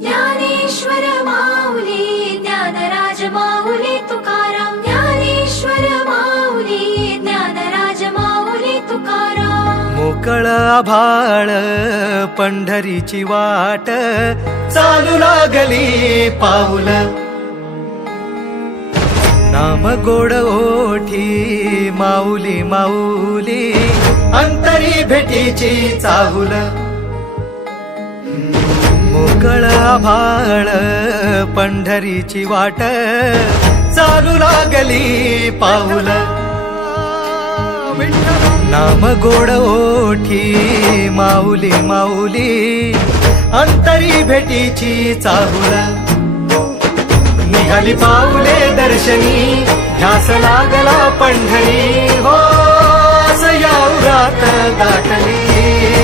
ज्ञानेश्वर माऊली ज्ञानराज माऊली तुकाराम, ज्ञानेश्वर माऊली ज्ञानराज माऊली तुकाराम। मोकळ आभाळ पंढरीची वाट, चालू लागली पाऊल, नाम गोड ओठी माऊली माऊली, अंतरी भेटीची चाहुल। मोकळ आभाळ पंढरीची वाट, चालू लागली पाऊल, नाम गोड ओठी माऊली माऊली, अंतरी भेटीची चाहुल। निघाली पाऊले दर्शनी, ध्यास लागला पंढरी, हो या उरात दाटली।